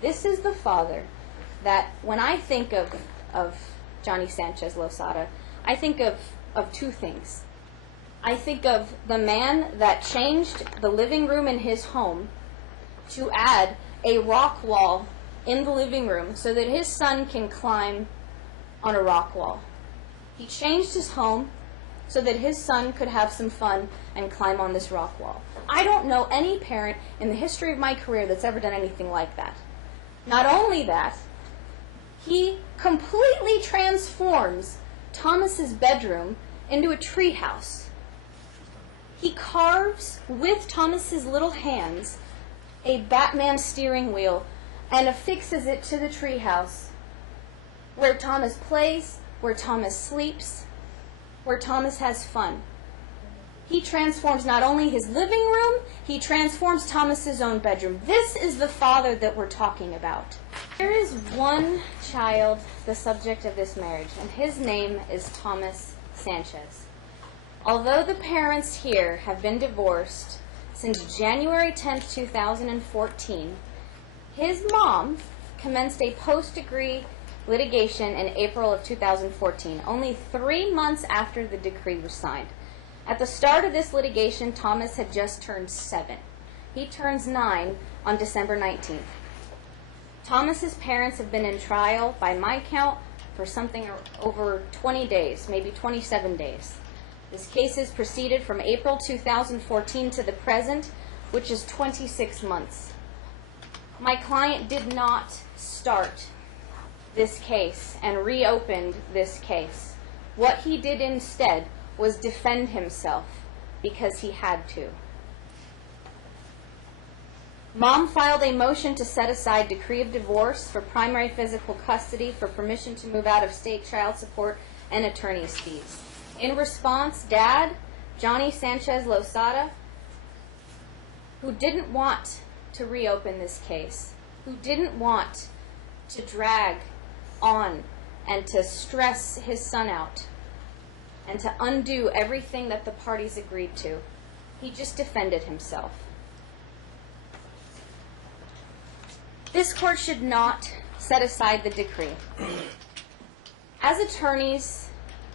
This is the father that, when I think of Johnny Sanchez Losada, I think of two things. I think of the man that changed the living room in his home to add a rock wall in the living room so that his son can climb on a rock wall. He changed his home so that his son could have some fun and climb on this rock wall. I don't know any parent in the history of my career that's ever done anything like that. Not only that, he completely transforms Thomas's bedroom into a treehouse. He carves with Thomas's little hands a Batman steering wheel and affixes it to the treehouse, where Thomas plays, where Thomas sleeps, where Thomas has fun. He transforms not only his living room, he transforms Thomas's own bedroom. This is the father that we're talking about. There is one child, the subject of this marriage, and his name is Thomas Sanchez. Although the parents here have been divorced since January 10th, 2014, his mom commenced a post-decree litigation in April of 2014, only 3 months after the decree was signed. At the start of this litigation, Thomas had just turned 7. He turns 9 on December 19th. Thomas's parents have been in trial, by my count, for something over 20 days, maybe 27 days. This case has proceeded from April 2014 to the present, which is 26 months. My client did not start this case and reopened this case. What he did instead was defend himself because he had to. Mom filed a motion to set aside decree of divorce for primary physical custody, for permission to move out of state child support, and attorney's fees. In response, Dad, Johnny Sanchez Losada, who didn't want to reopen this case, who didn't want to drag on and to stress his son out and to undo everything that the parties agreed to, he just defended himself. This court should not set aside the decree. As attorneys,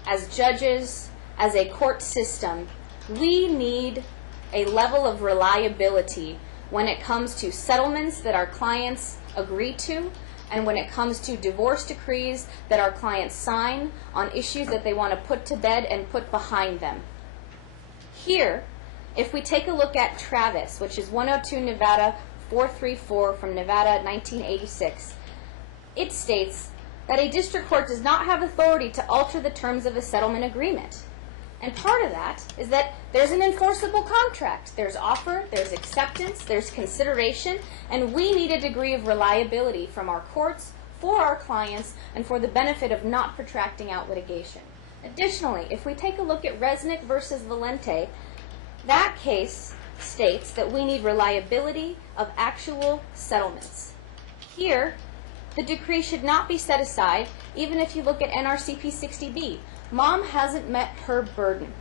as judges, as a court system, we need a level of reliability when it comes to settlements that our clients agree to, and when it comes to divorce decrees that our clients sign on issues that they want to put to bed and put behind them. Here, if we take a look at Travis, which is 102 Nevada 434 from Nevada 1986, it states that a district court does not have authority to alter the terms of a settlement agreement. And part of that is that there's an enforceable contract. There's offer, there's acceptance, there's consideration, and we need a degree of reliability from our courts, for our clients, and for the benefit of not protracting out litigation. Additionally, if we take a look at Resnick versus Valente, that case states that we need reliability of actual settlements. Here, the decree should not be set aside, even if you look at NRCP 60B. Mom hasn't met her burden.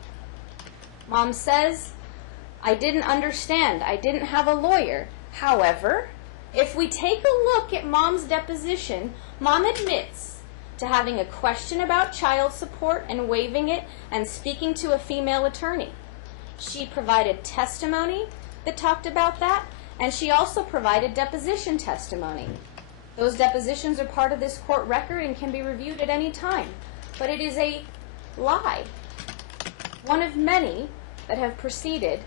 Mom says, I didn't understand, I didn't have a lawyer. However, if we take a look at Mom's deposition, Mom admits to having a question about child support and waiving it and speaking to a female attorney. She provided testimony that talked about that, and she also provided deposition testimony. Those depositions are part of this court record and can be reviewed at any time. But it is a lie, one of many that have proceeded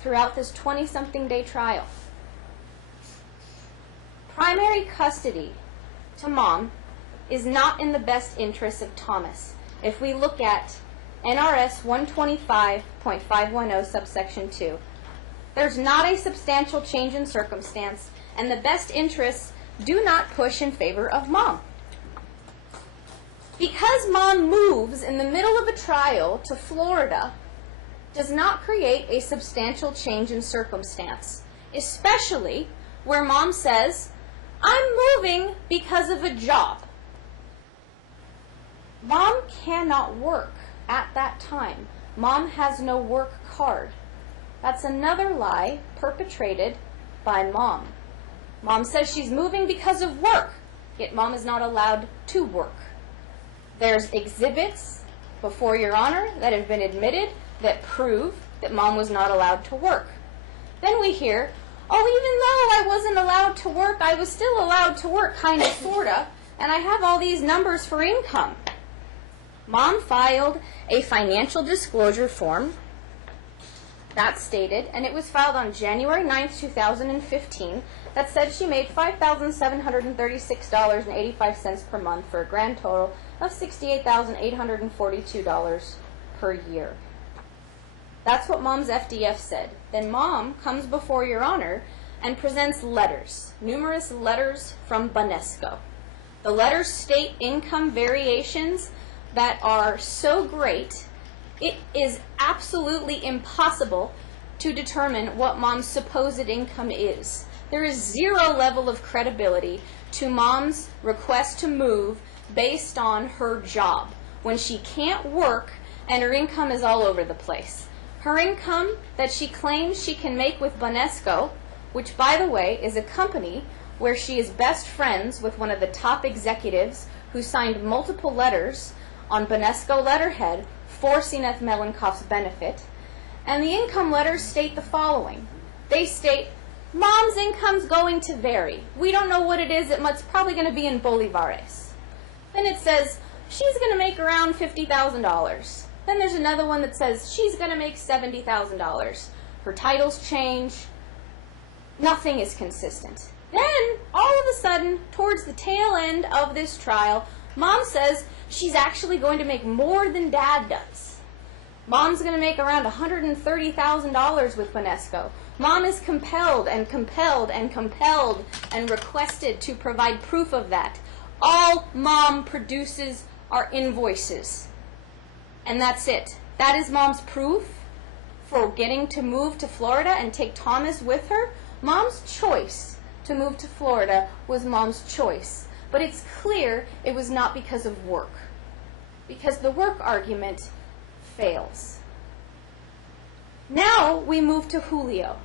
throughout this 20-something day trial. Primary custody to Mom is not in the best interest of Thomas. If we look at NRS 125.510 subsection 2, there's not a substantial change in circumstance, and the best interests do not push in favor of Mom. Because Mom moves in the middle of a trial to Florida does not create a substantial change in circumstance, especially where Mom says, I'm moving because of a job. Mom cannot work at that time. Mom has no work card. That's another lie perpetrated by Mom. Mom says she's moving because of work, yet Mom is not allowed to work. There's exhibits before Your Honor that have been admitted that prove that Mom was not allowed to work. Then we hear, oh, even though I wasn't allowed to work, I was still allowed to work, kind of, sorta, and I have all these numbers for income. Mom filed a financial disclosure form, that's stated, and it was filed on January 9th, 2015, that said she made $5,736.85 per month for a grand total of $68,842 per year. That's what Mom's FDF said. Then Mom comes before Your Honor and presents letters, numerous letters from Banesco. The letters state income variations that are so great, it is absolutely impossible to determine what Mom's supposed income is. There is zero level of credibility to Mom's request to move based on her job when she can't work and her income is all over the place. Her income that she claims she can make with Banesco, which, by the way, is a company where she is best friends with one of the top executives who signed multiple letters on Banesco letterhead for Sineth Melenkoff's benefit. And the income letters state the following. They state, Mom's income's going to vary. We don't know what it is. It's probably going to be in bolivares. Then it says, she's going to make around $50,000. Then there's another one that says she's going to make $70,000. Her titles change. Nothing is consistent. Then, all of a sudden, towards the tail end of this trial, Mom says she's actually going to make more than Dad does. Mom's going to make around $130,000 with Banesco. Mom is compelled and compelled and compelled and requested to provide proof of that. All Mom produces are invoices. And that's it. That is Mom's proof for getting to move to Florida and take Thomas with her. Mom's choice to move to Florida was Mom's choice. But it's clear it was not because of work. Because the work argument fails. Now we move to Julio.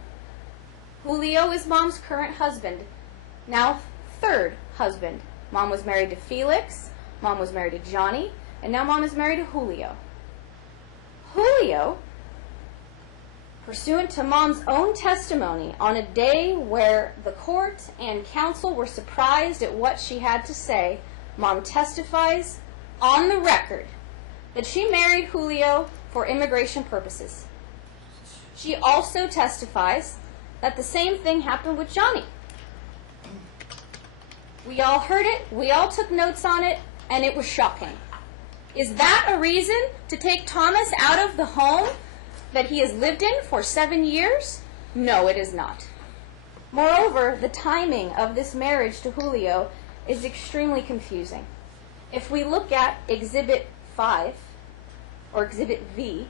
Julio is Mom's current husband. Now third husband. Mom was married to Felix. Mom was married to Johnny. And now Mom is married to Julio. Julio, pursuant to Mom's own testimony, on a day where the court and counsel were surprised at what she had to say, Mom testifies on the record that she married Julio for immigration purposes. She also testifies that the same thing happened with Johnny. We all heard it, we all took notes on it, and it was shocking. Is that a reason to take Thomas out of the home that he has lived in for 7 years? No, it is not. Moreover, the timing of this marriage to Julio is extremely confusing. If we look at Exhibit 5, or Exhibit V,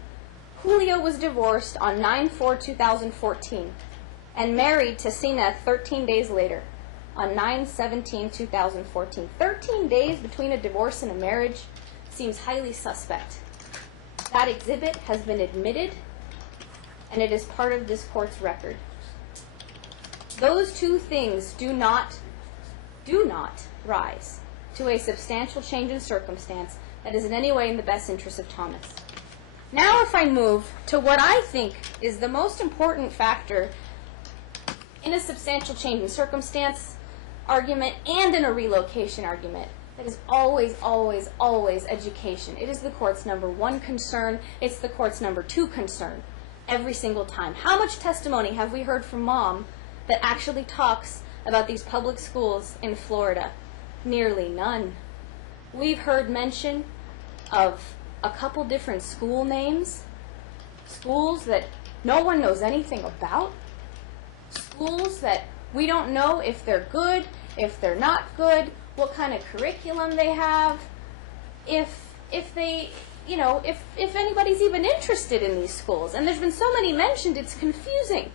Julio was divorced on 9/4/2014 and married to Sineth 13 days later, on 9/17/2014. 13 days between a divorce and a marriage seems highly suspect. That exhibit has been admitted, and it is part of this court's record. Those two things do not rise to a substantial change in circumstance that is in any way in the best interest of Thomas. Now if I move to what I think is the most important factor in a substantial change in circumstance argument and in a relocation argument, that is always, always, always education. It is the court's number one concern. It's the court's number two concern every single time. How much testimony have we heard from Mom that actually talks about these public schools in Florida? Nearly none. We've heard mention of a couple different school names, schools that no one knows anything about, schools that we don't know if they're good, if they're not good, what kind of curriculum they have, if they, if anybody's even interested in these schools. And there's been so many mentioned, it's confusing.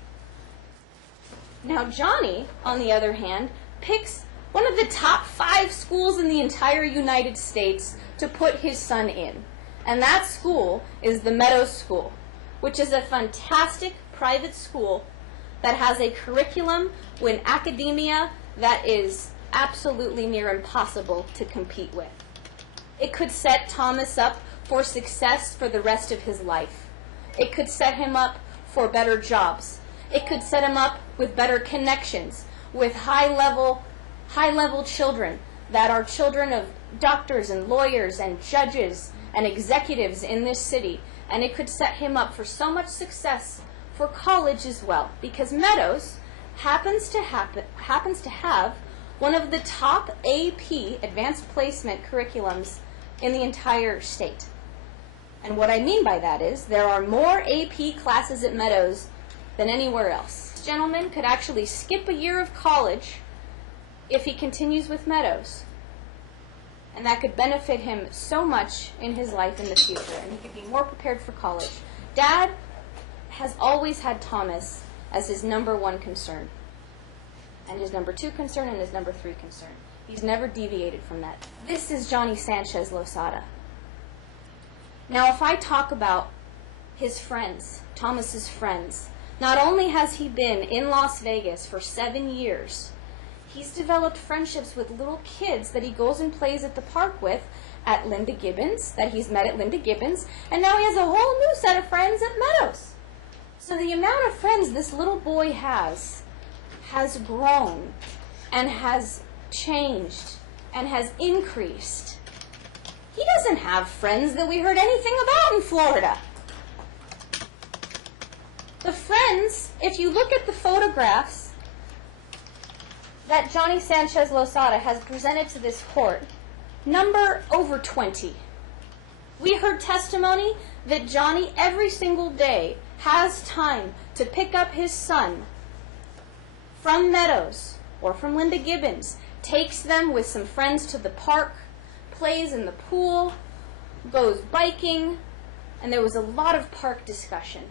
Now Johnny, on the other hand, picks one of the top 5 schools in the entire United States to put his son in. And that school is the Meadows School, which is a fantastic private school that has a curriculum in academia that is absolutely near impossible to compete with. It could set Thomas up for success for the rest of his life. It could set him up for better jobs. It could set him up with better connections, with high-level children that are children of doctors and lawyers and judges and executives in this city. And it could set him up for so much success for college as well, because Meadows happens to have one of the top AP, advanced placement curriculums in the entire state. And what I mean by that is there are more AP classes at Meadows than anywhere else. This gentleman could actually skip a year of college if he continues with Meadows. And that could benefit him so much in his life in the future, and he could be more prepared for college. Dad has always had Thomas as his number one concern, and his number two concern, and his number three concern. He's never deviated from that. This is Johnny Sanchez Losada. Now, if I talk about his friends, Thomas's friends, not only has he been in Las Vegas for 7 years, he's developed friendships with little kids that he goes and plays at the park with at Linda Gibbons, that he's met at Linda Gibbons, and now he has a whole new set of friends at Meadows. So the amount of friends this little boy has grown and has changed and has increased. He doesn't have friends that we heard anything about in Florida. The friends, if you look at the photographs that Johnny Sanchez Losada has presented to this court, number over 20. We heard testimony that Johnny every single day has time to pick up his son from Meadows or from Linda Gibbons, takes them with some friends to the park, plays in the pool, goes biking, and there was a lot of park discussion.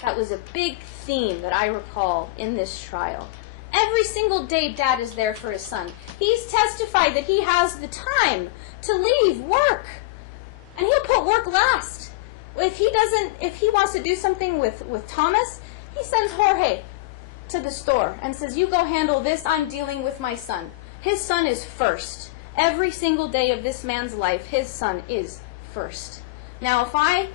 That was a big theme that I recall in this trial. Every single day Dad is there for his son. He's testified that he has the time to leave work, and he'll put work last. If he wants to do something with Thomas, he sends Jorge to the store and says, "You go handle this, I'm dealing with my son." His son is first. Every single day of this man's life, his son is first. Now, if I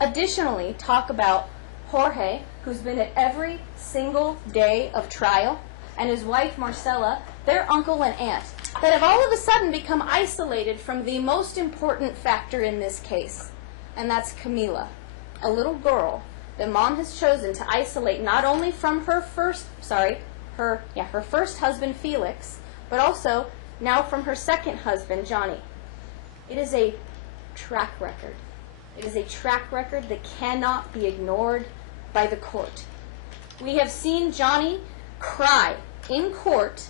additionally talk about Jorge, who's been at every single day of trial, and his wife Marcela, their uncle and aunt, that have all of a sudden become isolated from the most important factor in this case, and that's Camila, a little girl that Mom has chosen to isolate not only from her first husband Felix, but also now from her second husband Johnny. It is a track record. It is a track record that cannot be ignored by the court. We have seen Johnny cry in court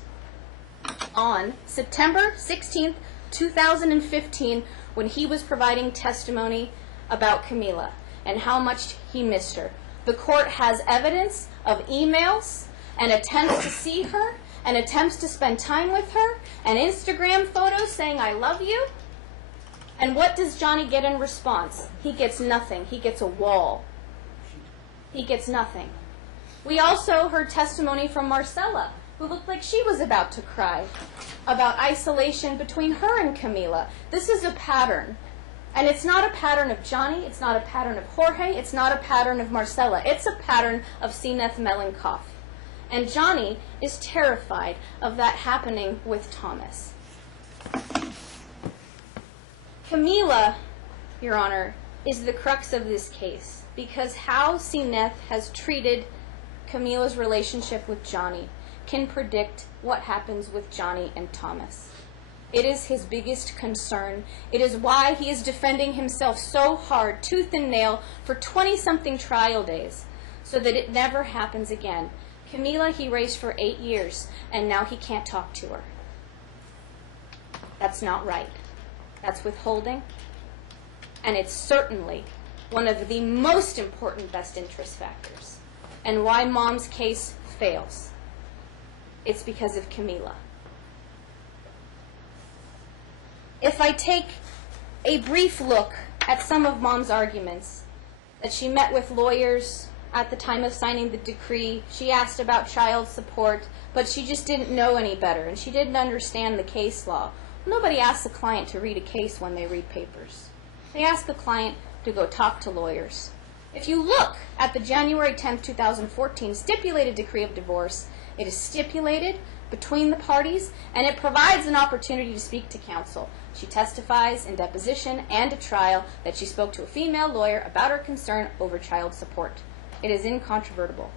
on September 16th, 2015, when he was providing testimony about Camila and how much he missed her. The court has evidence of emails and attempts to see her and attempts to spend time with her and Instagram photos saying, "I love you." And what does Johnny get in response? He gets nothing. He gets a wall. He gets nothing. We also heard testimony from Marcela, who looked like she was about to cry, about isolation between her and Camila. This is a pattern. And it's not a pattern of Johnny, it's not a pattern of Jorge, it's not a pattern of Marcela. It's a pattern of Sineth Melenkoff. And Johnny is terrified of that happening with Thomas. Camila, Your Honor, is the crux of this case, because how Sineth has treated Camila's relationship with Johnny can predict what happens with Johnny and Thomas. It is his biggest concern. It is why he is defending himself so hard, tooth and nail, for 20-something trial days, so that it never happens again. Camila he raised for 8 years, and now he can't talk to her. That's not right. That's withholding, and it's certainly one of the most important best interest factors. And why Mom's case fails. It's because of Camila. If I take a brief look at some of Mom's arguments, that she met with lawyers at the time of signing the decree. She asked about child support, but she just didn't know any better, and she didn't understand the case law. Nobody asks a client to read a case when they read papers. They ask a client to go talk to lawyers. If you look at the January 10, 2014 stipulated decree of divorce, it is stipulated between the parties, and it provides an opportunity to speak to counsel. She testifies in deposition and at trial that she spoke to a female lawyer about her concern over child support. It is incontrovertible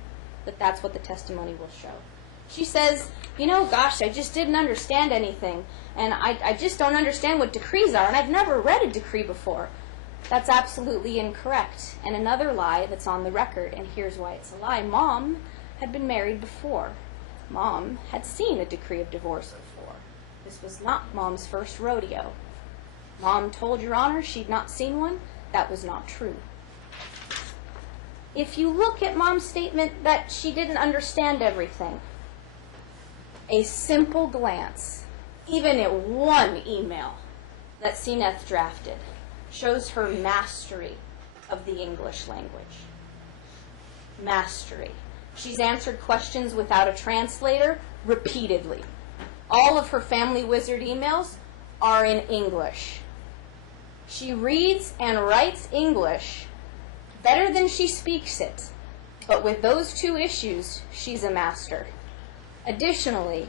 that that's what the testimony will show. She says, you know, gosh, I just didn't understand anything, and I just don't understand what decrees are, and I've never read a decree before. That's absolutely incorrect. And another lie that's on the record, and here's why it's a lie. Mom had been married before. Mom had seen a decree of divorce before. This was not Mom's first rodeo. Mom told Your Honor she'd not seen one. That was not true. If you look at Mom's statement that she didn't understand everything, a simple glance, even at one email that Sineth drafted, shows her mastery of the English language. Mastery. She's answered questions without a translator repeatedly. All of her Family Wizard emails are in English. She reads and writes English better than she speaks it, but with those two issues, she's a master. Additionally,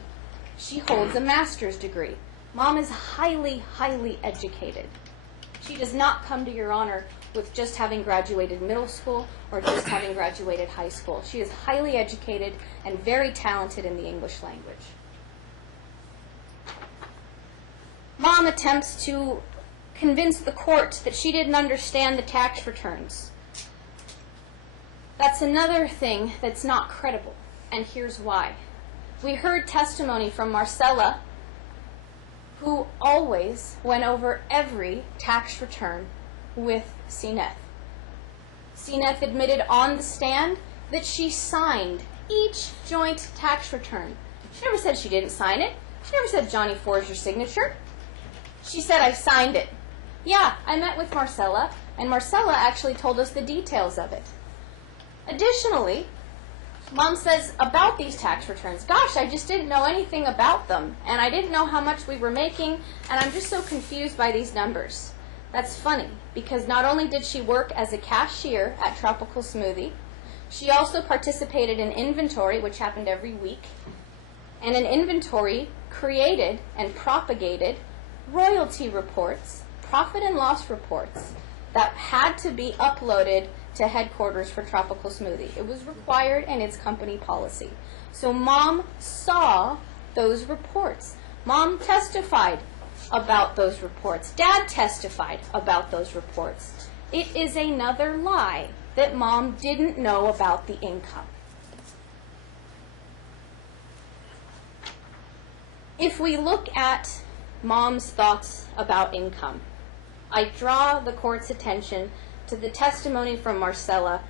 she holds a master's degree. Mom is highly, highly educated. She does not come to Your Honor with just having graduated middle school or just having graduated high school. She is highly educated and very talented in the English language. Mom attempts to convince the court that she didn't understand the tax returns. That's another thing that's not credible, and here's why. We heard testimony from Marcella, who always went over every tax return with Sineth. Sineth admitted on the stand that she signed each joint tax return. She never said she didn't sign it. She never said, Johnny, forged your signature. She said, I signed it. Yeah, I met with Marcella, and Marcella actually told us the details of it. Additionally, Mom says about these tax returns, gosh, I just didn't know anything about them, and I didn't know how much we were making, and I'm just so confused by these numbers. That's funny, because not only did she work as a cashier at Tropical Smoothie, she also participated in inventory, which happened every week, and an inventory created and propagated royalty reports, profit and loss reports, that had to be uploaded to headquarters for Tropical Smoothie. It was required and it's company policy. So Mom saw those reports. Mom testified about those reports. Dad testified about those reports. It is another lie that Mom didn't know about the income. If we look at Mom's thoughts about income, I draw the court's attention to the testimony from Marcella,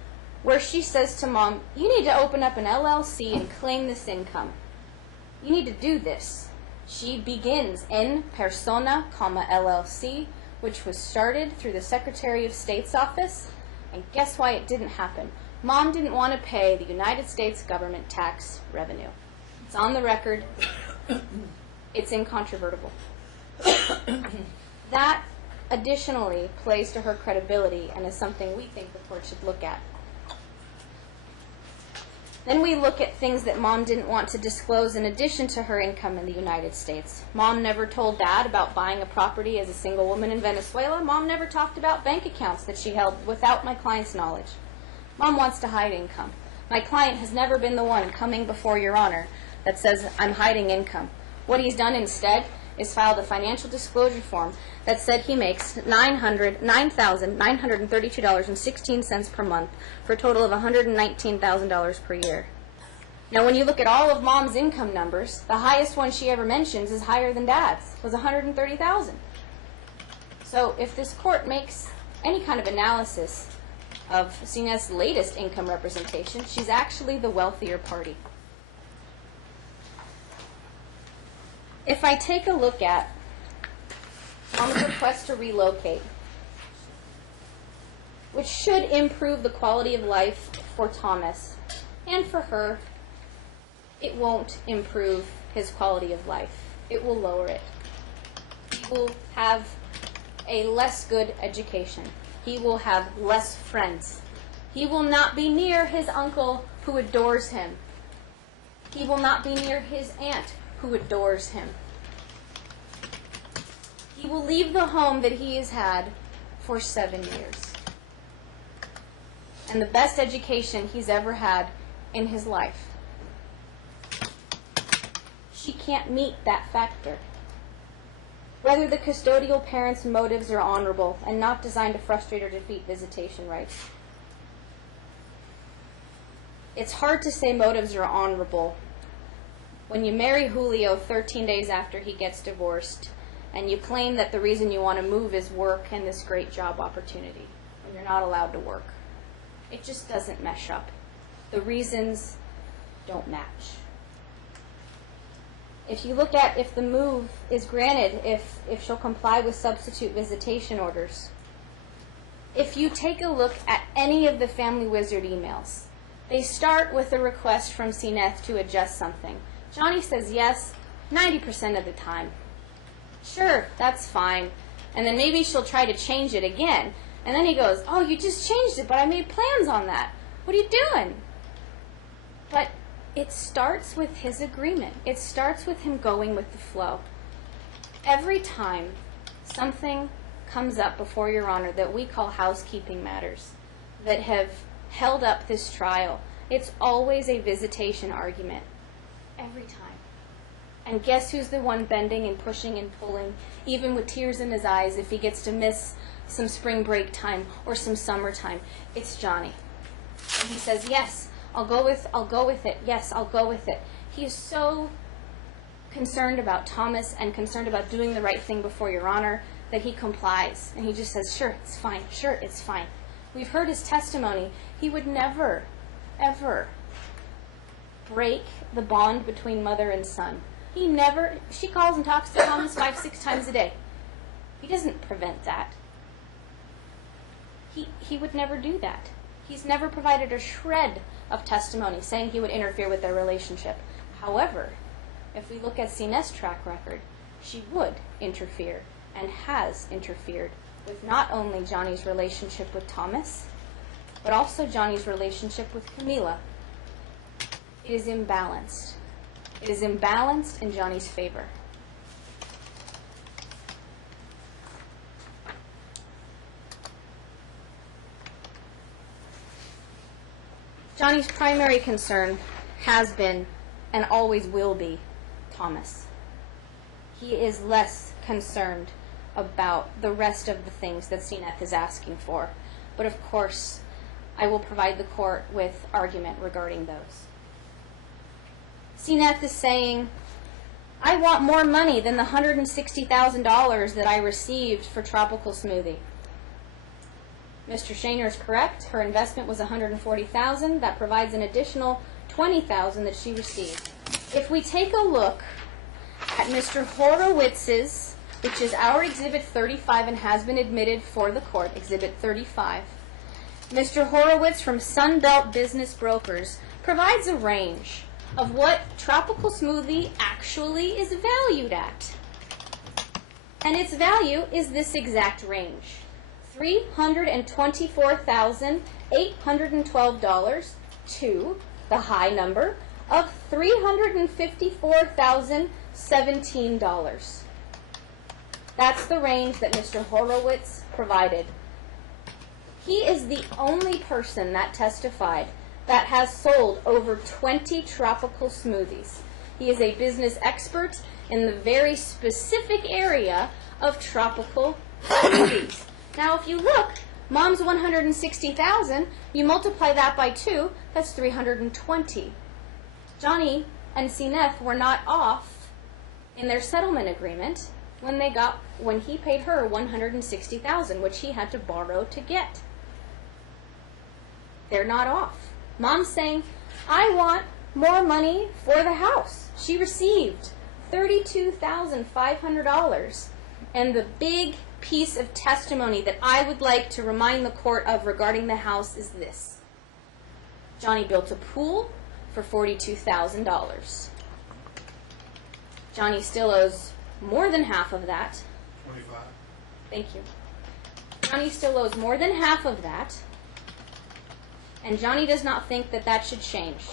where she says to Mom, you need to open up an LLC and claim this income. You need to do this. She begins in persona, LLC, which was started through the Secretary of State's office, and guess why it didn't happen? Mom didn't want to pay the United States government tax revenue. It's on the record. It's incontrovertible. That additionally plays to her credibility and is something we think the court should look at. Then we look at things that Mom didn't want to disclose in addition to her income in the United States. Mom never told Dad about buying a property as a single woman in Venezuela. Mom never talked about bank accounts that she held without my client's knowledge. Mom wants to hide income. My client has never been the one coming before Your Honor that says, I'm hiding income. What he's done instead is filed a financial disclosure form that said he makes $9,932.16 per month for a total of $119,000 per year. Now, when you look at all of Mom's income numbers, the highest one she ever mentions is higher than Dad's, was $130,000. So if this court makes any kind of analysis of Sineth's latest income representation, she's actually the wealthier party. If I take a look at Mom's request to relocate, which should improve the quality of life for Thomas and for her, it won't improve his quality of life. It will lower it. He will have a less good education. He will have less friends. He will not be near his uncle who adores him. He will not be near his aunt who adores him. He will leave the home that he has had for 7 years. And the best education he's ever had in his life. She can't meet that factor. Whether the custodial parent's motives are honorable and not designed to frustrate or defeat visitation rights. It's hard to say motives are honorable when you marry Julio 13 days after he gets divorced and you claim that the reason you want to move is work and this great job opportunity when you're not allowed to work. It just doesn't mesh up. The reasons don't match. If you look at if the move is granted, if she'll comply with substitute visitation orders, if you take a look at any of the Family Wizard emails, they start with a request from Sineth to adjust something. Johnny says yes 90% of the time. Sure, that's fine. And then maybe she'll try to change it again. And then he goes, oh, you just changed it, but I made plans on that. What are you doing? But it starts with his agreement. It starts with him going with the flow. Every time something comes up before Your Honor that we call housekeeping matters that have held up this trial, it's always a visitation argument. Every time. And guess who's the one bending and pushing and pulling, even with tears in his eyes, if he gets to miss some spring break time or some summertime? It's Johnny. And he says, yes, I'll go with it. Yes, I'll go with it. He is so concerned about Thomas and concerned about doing the right thing before Your Honor that he complies. And he just says, sure, it's fine. Sure, it's fine. We've heard his testimony. He would never, ever break the bond between mother and son. She calls and talks to Thomas 5-6 times a day. He doesn't prevent that. He would never do that. He's never provided a shred of testimony saying he would interfere with their relationship. However, if we look at Sineth's track record, she would interfere and has interfered with not only Johnny's relationship with Thomas, but also Johnny's relationship with Camila. It is imbalanced. It is imbalanced in Johnny's favor. Johnny's primary concern has been and always will be Thomas. He is less concerned about the rest of the things that Sineth is asking for. But of course, I will provide the court with argument regarding those. Sineth is saying, I want more money than the $160,000 that I received for Tropical Smoothie. Mr. Shaner is correct. Her investment was $140,000. That provides an additional $20,000 that she received. If we take a look at Mr. Horowitz's, which is our Exhibit 35 and has been admitted for the court, Exhibit 35, Mr. Horowitz from Sunbelt Business Brokers provides a range of what Tropical Smoothie actually is valued at. And its value is this exact range. $324,812 to the high number of $354,017. That's the range that Mr. Horowitz provided. He is the only person that testified that has sold over 20 tropical smoothies. He is a business expert in the very specific area of tropical smoothies. Now, if you look, Mom's $160,000, you multiply that by 2, that's $320. Johnny and Sineth were not off in their settlement agreement when he paid her $160,000, which he had to borrow to get. They're not off. Mom's saying, I want more money for the house. She received $32,500 And the big piece of testimony that I would like to remind the court of regarding the house is this. Johnny built a pool for $42,000. Johnny still owes more than half of that. 25. Thank you. Johnny still owes more than half of that. And Johnny does not think that that should change.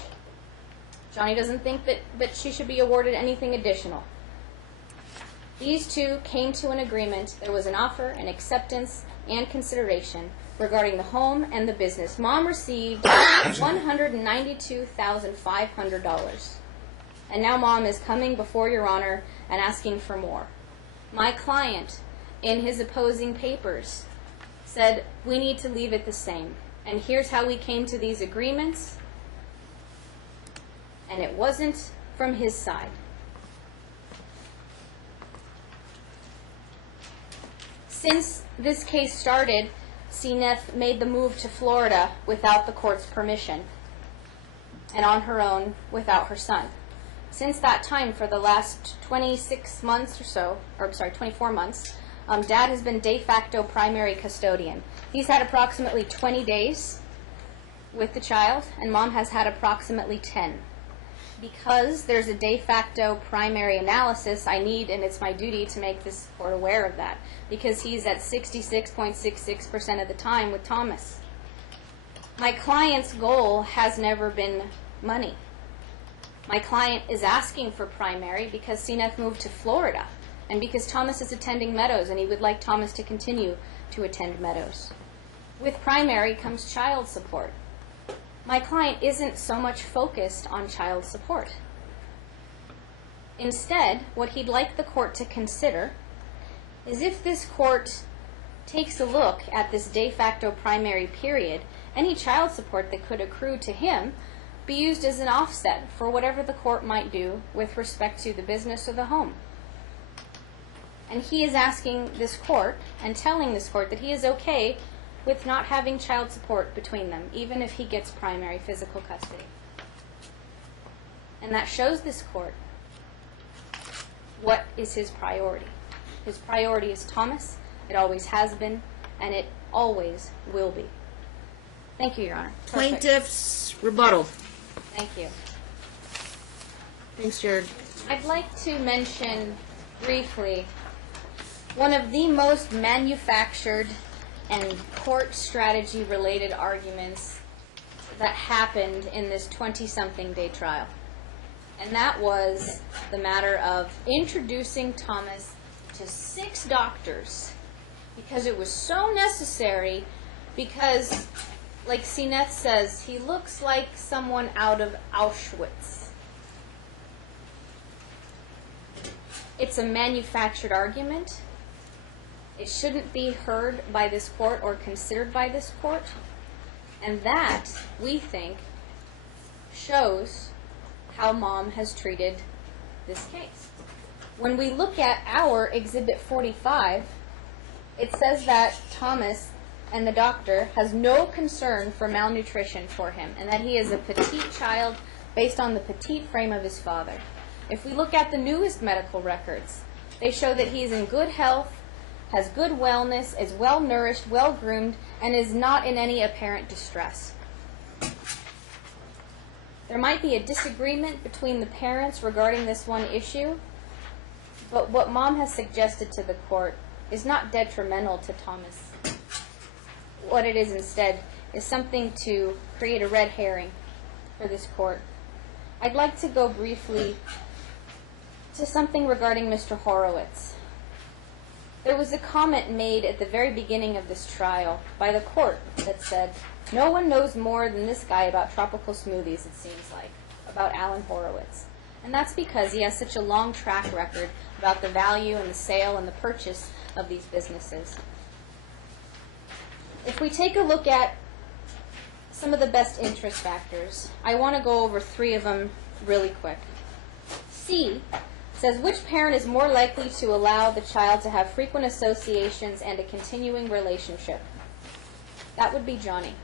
Johnny doesn't think that she should be awarded anything additional. These two came to an agreement. There was an offer, an acceptance, and consideration regarding the home and the business. Mom received $192,500. And now Mom is coming before Your Honor and asking for more. My client, in his opposing papers, said, we need to leave it the same. And here's how we came to these agreements. And it wasn't from his side. Since this case started, Seneth made the move to Florida without the court's permission and on her own without her son. Since that time, for the last 26 months or so, or sorry, 24 months, Dad has been de facto primary custodian. He's had approximately 20 days with the child, and Mom has had approximately 10. Because there's a de facto primary analysis, I need, and it's my duty to make this court aware of that, because he's at 66.66% of the time with Thomas. My client's goal has never been money. My client is asking for primary because Seneth moved to Florida, and because Thomas is attending Meadows, and he would like Thomas to continue to attend Meadows. With primary comes child support. My client isn't so much focused on child support. Instead, what he'd like the court to consider is if this court takes a look at this de facto primary period, any child support that could accrue to him be used as an offset for whatever the court might do with respect to the business or the home. And he is asking this court and telling this court that he is okay with not having child support between them, even if he gets primary physical custody. And that shows this court what is his priority. His priority is Thomas. It always has been, and it always will be. Thank you, Your Honor. Perfect. Plaintiff's rebuttal. Thank you. Thanks, Jared. I'd like to mention briefly one of the most manufactured and court strategy related arguments that happened in this 20-something day trial. And that was the matter of introducing Thomas to 6 doctors because it was so necessary, because, like Seneth says, he looks like someone out of Auschwitz. It's a manufactured argument. It shouldn't be heard by this court or considered by this court. And that, we think, shows how Mom has treated this case. When we look at our Exhibit 45, it says that Thomas and the doctor has no concern for malnutrition for him, and that he is a petite child based on the petite frame of his father. If we look at the newest medical records, they show that he is in good health, has good wellness, is well-nourished, well-groomed, and is not in any apparent distress. There might be a disagreement between the parents regarding this one issue, but what Mom has suggested to the court is not detrimental to Thomas. What it is instead is something to create a red herring for this court. I'd like to go briefly to something regarding Mr. Horowitz. There was a comment made at the very beginning of this trial by the court that said, no one knows more than this guy about tropical smoothies, it seems like, about Alan Horowitz. And that's because he has such a long track record about the value and the sale and the purchase of these businesses. If we take a look at some of the best interest factors, I want to go over 3 of them really quick. C says, which parent is more likely to allow the child to have frequent associations and a continuing relationship? That would be Johnny.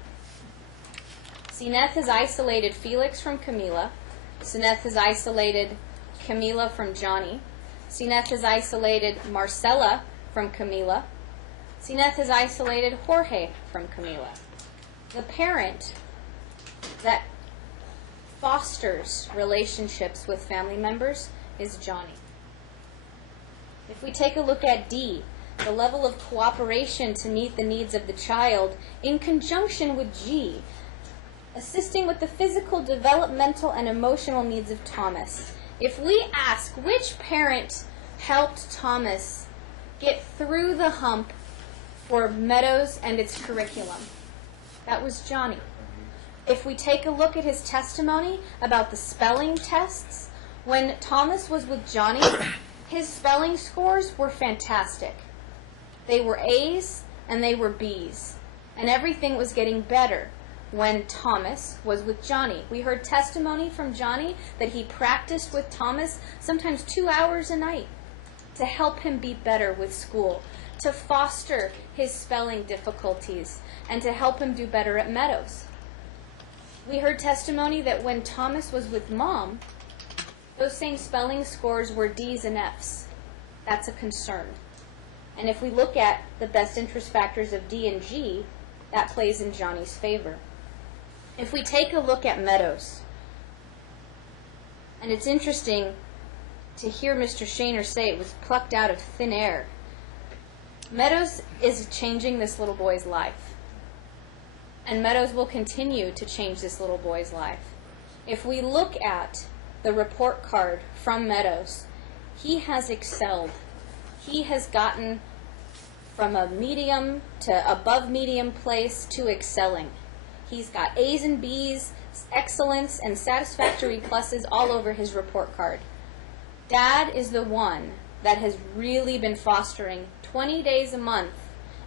Seneth has isolated Felix from Camila. Seneth has isolated Camila from Johnny. Sineth has isolated Marcela from Camila. Sineth has isolated Jorge from Camila. The parent that fosters relationships with family members is Johnny. If we take a look at D, the level of cooperation to meet the needs of the child in conjunction with G, assisting with the physical, developmental, and emotional needs of Thomas. If we ask which parent helped Thomas get through the hump for Meadows and its curriculum, that was Johnny. If we take a look at his testimony about the spelling tests, when Thomas was with Johnny, his spelling scores were fantastic. They were A's and they were B's, and everything was getting better when Thomas was with Johnny. We heard testimony from Johnny that he practiced with Thomas sometimes 2 hours a night to help him be better with school, to foster his spelling difficulties, and to help him do better at Meadows. We heard testimony that when Thomas was with Mom, those same spelling scores were D's and F's. That's a concern. And if we look at the best interest factors of D and G, that plays in Johnny's favor. If we take a look at Meadows, and it's interesting to hear Mr. Shaner say it was plucked out of thin air. Meadows is changing this little boy's life. And Meadows will continue to change this little boy's life. If we look at the report card from Meadows, he has excelled. He has gotten from a medium to above medium place to excelling. He's got A's and B's, excellence, and satisfactory pluses all over his report card. Dad is the one that has really been fostering 20 days a month,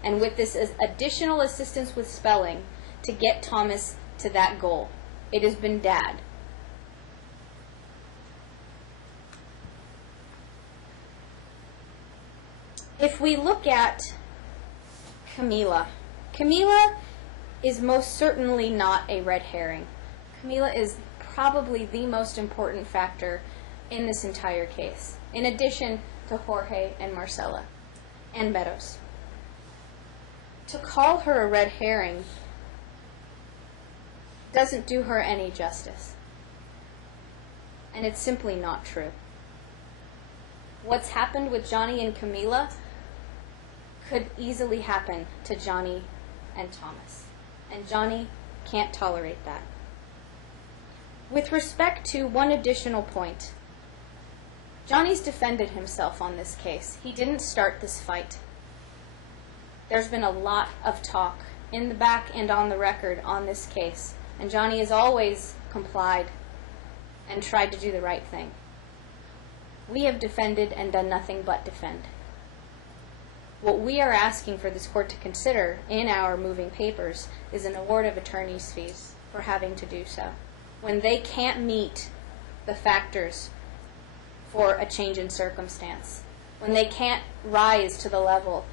and with this additional assistance with spelling, to get Thomas to that goal. It has been Dad. If we look at Camila, Camila is most certainly not a red herring. Camila is probably the most important factor in this entire case, in addition to Jorge and Marcela and Meadows. To call her a red herring doesn't do her any justice. And it's simply not true. What's happened with Johnny and Camila could easily happen to Johnny and Thomas. And Johnny can't tolerate that. With respect to one additional point, Johnny's defended himself on this case. He didn't start this fight. There's been a lot of talk in the back and on the record on this case, and Johnny has always complied and tried to do the right thing. We have defended and done nothing but defend. What we are asking for this court to consider in our moving papers is an award of attorney's fees for having to do so, when they can't meet the factors for a change in circumstance, when they can't rise to the level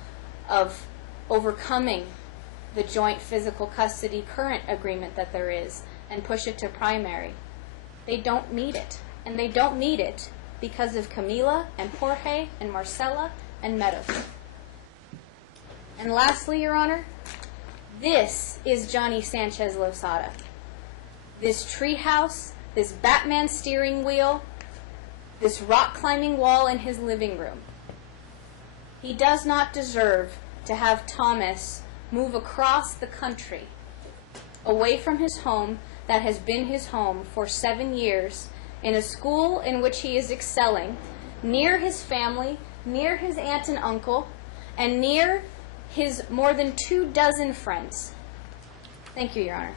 of overcoming the joint physical custody current agreement that there is and push it to primary. They don't meet it. And they don't meet it because of Camila and Jorge and Marcela and Meadows. And lastly, Your Honor, this is Johnny Sanchez Losada. This treehouse, this Batman steering wheel, this rock climbing wall in his living room. He does not deserve to have Thomas move across the country, away from his home that has been his home for 7 years, in a school in which he is excelling, near his family, near his aunt and uncle, and near his more than 24 friends. Thank you, Your Honor.